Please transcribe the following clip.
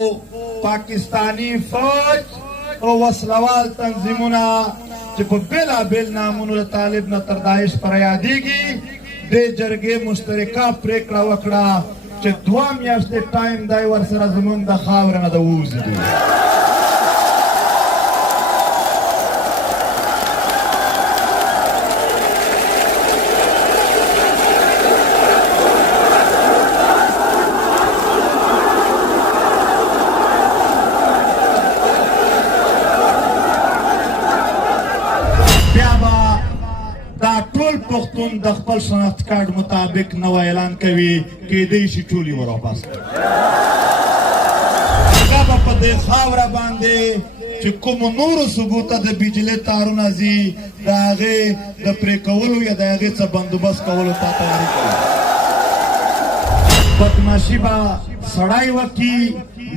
पाकिस्तानी फौज او وسلوال تنظیمونه چې په بیلابیل نامونو د طالب نه تر داعش پر یادېږي دې جرګې مشترکه پرېکړه وکړه چې 2 میاشتې ټایم دی ورسره زموږ د خاورې نه د ووځي. پښتون د خپل شناخت کارت مطابق نو اعلان کوي کېدای شي ټولې ورواپس کړي. هغه به په دې خاوره باندې چې کوم نورو ثبوته د بجلي تارونه ځي د هغې د پرې کولو یا د هغې څه بندوبست کولو ته تیاري کوي. بدماشي به سړی وکړي